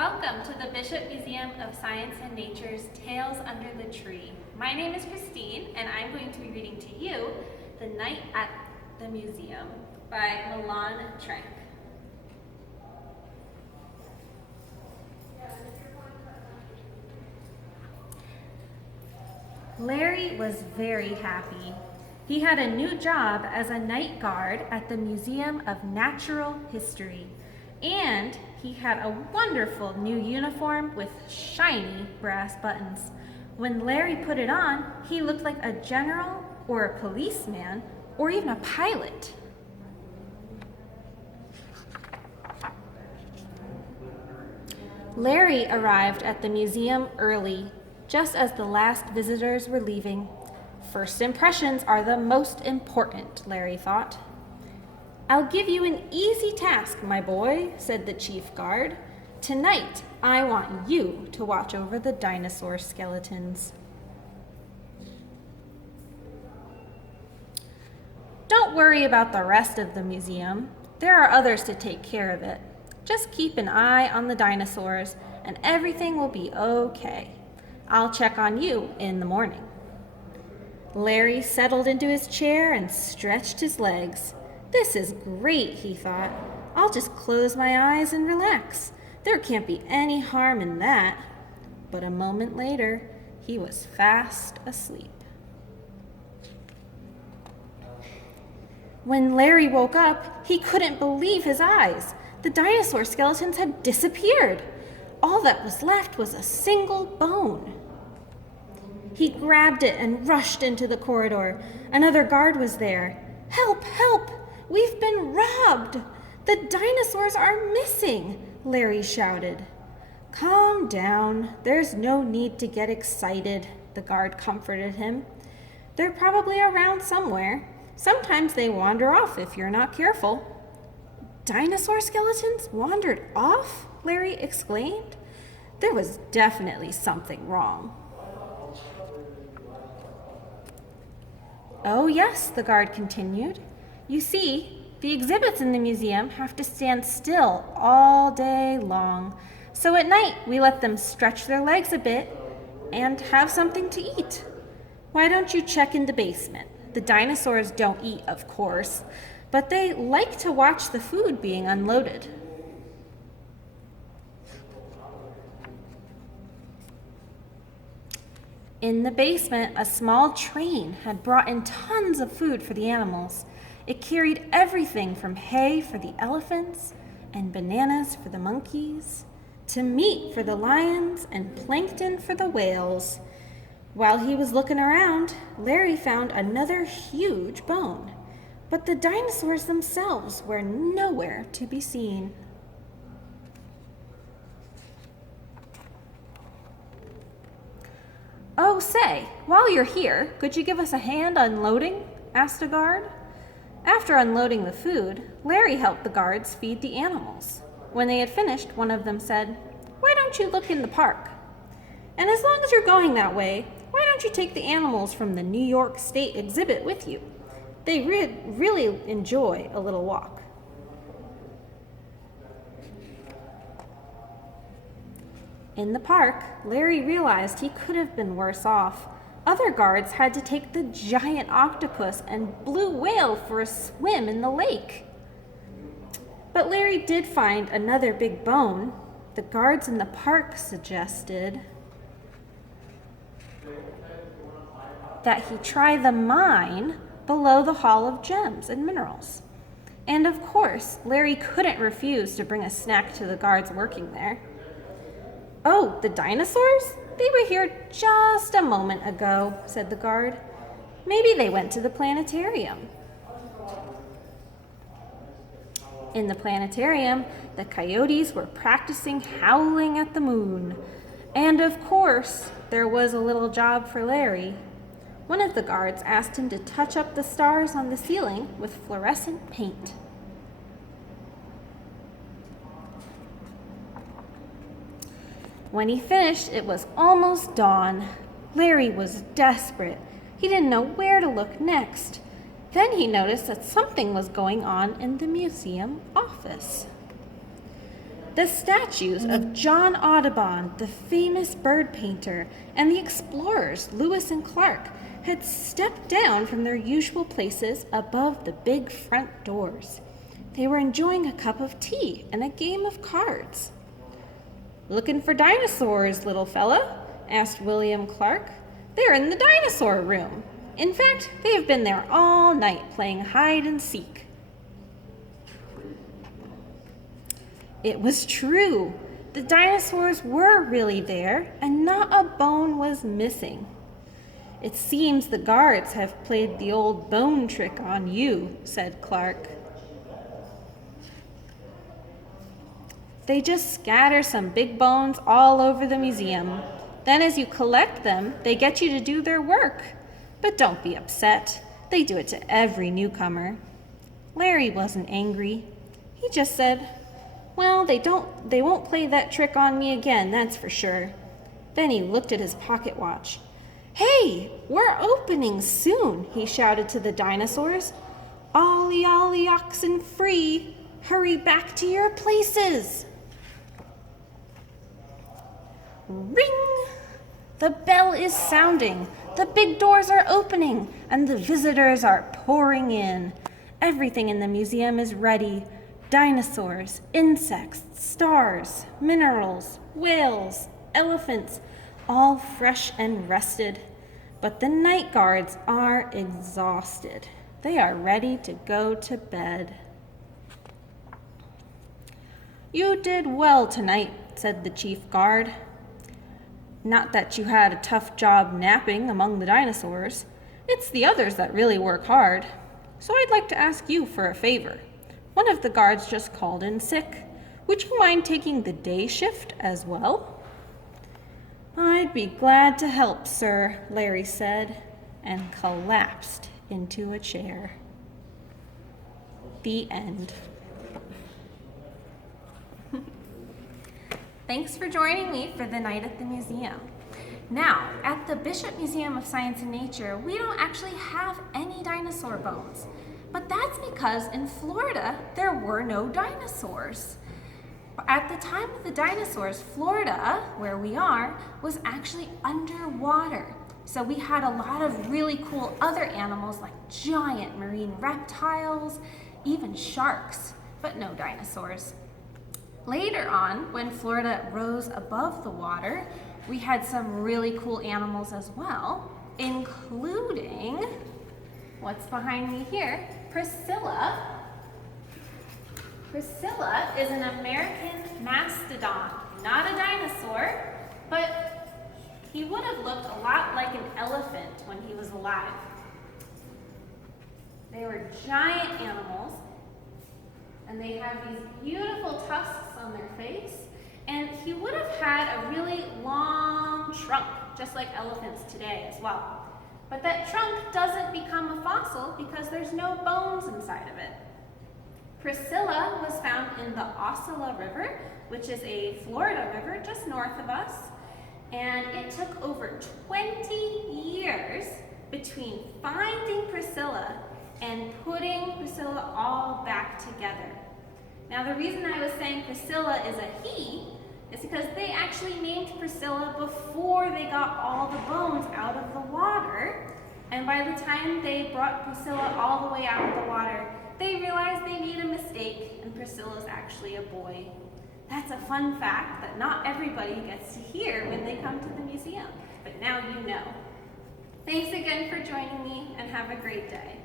Welcome to the Bishop Museum of Science and Nature's Tales Under the Tree. My name is Christine, and I'm going to be reading to you The Night at the Museum by Milan Trenc. Larry was very happy. He had a new job as a night guard at the Museum of Natural History, and he had a wonderful new uniform with shiny brass buttons. When Larry put it on, he looked like a general or a policeman or even a pilot. Larry arrived at the museum early, just as the last visitors were leaving. First impressions are the most important, Larry thought. "I'll give you an easy task, my boy," said the chief guard. "Tonight, I want you to watch over the dinosaur skeletons." "Don't worry about the rest of the museum. There are others to take care of it. Just keep an eye on the dinosaurs, and everything will be okay. I'll check on you in the morning." Larry settled into his chair and stretched his legs. "This is great," he thought. "I'll just close my eyes and relax. There can't be any harm in that." But a moment later, he was fast asleep. When Larry woke up, he couldn't believe his eyes. The dinosaur skeletons had disappeared. All that was left was a single bone. He grabbed it and rushed into the corridor. Another guard was there. "Help, help! We've been robbed! The dinosaurs are missing!" Larry shouted. "Calm down. There's no need to get excited," the guard comforted him. "They're probably around somewhere. Sometimes they wander off if you're not careful." "Dinosaur skeletons wandered off?" Larry exclaimed. There was definitely something wrong. "Oh yes," the guard continued. "You see, the exhibits in the museum have to stand still all day long. So at night, we let them stretch their legs a bit and have something to eat. Why don't you check in the basement? The dinosaurs don't eat, of course, but they like to watch the food being unloaded." In the basement, a small train had brought in tons of food for the animals. It carried everything from hay for the elephants and bananas for the monkeys to meat for the lions and plankton for the whales. While he was looking around, Larry found another huge bone, but the dinosaurs themselves were nowhere to be seen. "Oh, say, while you're here, could you give us a hand unloading?" asked a guard. After unloading the food, Larry helped the guards feed the animals. When they had finished, one of them said, "Why don't you look in the park? And as long as you're going that way, why don't you take the animals from the New York State exhibit with you? They really enjoy a little walk." In the park, Larry realized he could have been worse off. Other guards had to take the giant octopus and blue whale for a swim in the lake. But Larry did find another big bone. The guards in the park suggested that he try the mine below the Hall of Gems and Minerals. And of course, Larry couldn't refuse to bring a snack to the guards working there. "Oh, the dinosaurs? They were here just a moment ago," said the guard. "Maybe they went to the planetarium." In the planetarium, the coyotes were practicing howling at the moon. And of course, there was a little job for Larry. One of the guards asked him to touch up the stars on the ceiling with fluorescent paint. When he finished, it was almost dawn. Larry was desperate. He didn't know where to look next. Then he noticed that something was going on in the museum office. The statues of John Audubon, the famous bird painter, and the explorers Lewis and Clark had stepped down from their usual places above the big front doors. They were enjoying a cup of tea and a game of cards. "Looking for dinosaurs, little fella?" asked William Clark. "They're in the dinosaur room. In fact, they have been there all night playing hide and seek." It was true. The dinosaurs were really there, and not a bone was missing. "It seems the guards have played the old bone trick on you," said Clark. "They just scatter some big bones all over the museum. Then as you collect them, they get you to do their work. But don't be upset. They do it to every newcomer." Larry wasn't angry. He just said, "Well, they won't play that trick on me again, that's for sure." Then he looked at his pocket watch. "Hey, we're opening soon," he shouted to the dinosaurs. "Ollie, ollie, oxen free. Hurry back to your places." Ring! The bell is sounding. The big doors are opening, and the visitors are pouring in. Everything in the museum is ready. Dinosaurs, insects, stars, minerals, whales, elephants, all fresh and rested. But the night guards are exhausted. They are ready to go to bed. "You did well tonight," said the chief guard. "Not that you had a tough job napping among the dinosaurs. It's the others that really work hard. So I'd like to ask you for a favor. One of the guards just called in sick. Would you mind taking the day shift as well?" "I'd be glad to help, sir," Larry said, and collapsed into a chair. The end. Thanks for joining me for the night at the museum. Now, at the Bishop Museum of Science and Nature, we don't actually have any dinosaur bones. But that's because in Florida, there were no dinosaurs. At the time of the dinosaurs, Florida, where we are, was actually underwater. So we had a lot of really cool other animals like giant marine reptiles, even sharks, but no dinosaurs. Later on, when Florida rose above the water, we had some really cool animals as well, including what's behind me here, Priscilla. Priscilla is an American mastodon, not a dinosaur, but he would have looked a lot like an elephant when he was alive. They were giant animals, and they had these beautiful tusks on their face, and he would have had a really long trunk, just like elephants today as well. But that trunk doesn't become a fossil because there's no bones inside of it. Priscilla was found in the Osceola River, which is a Florida river just north of us, and it took over 20 years between finding Priscilla and putting Priscilla all back together. Now, the reason I was saying Priscilla is a he is because they actually named Priscilla before they got all the bones out of the water. And by the time they brought Priscilla all the way out of the water, they realized they made a mistake and Priscilla's actually a boy. That's a fun fact that not everybody gets to hear when they come to the museum, but now you know. Thanks again for joining me and have a great day.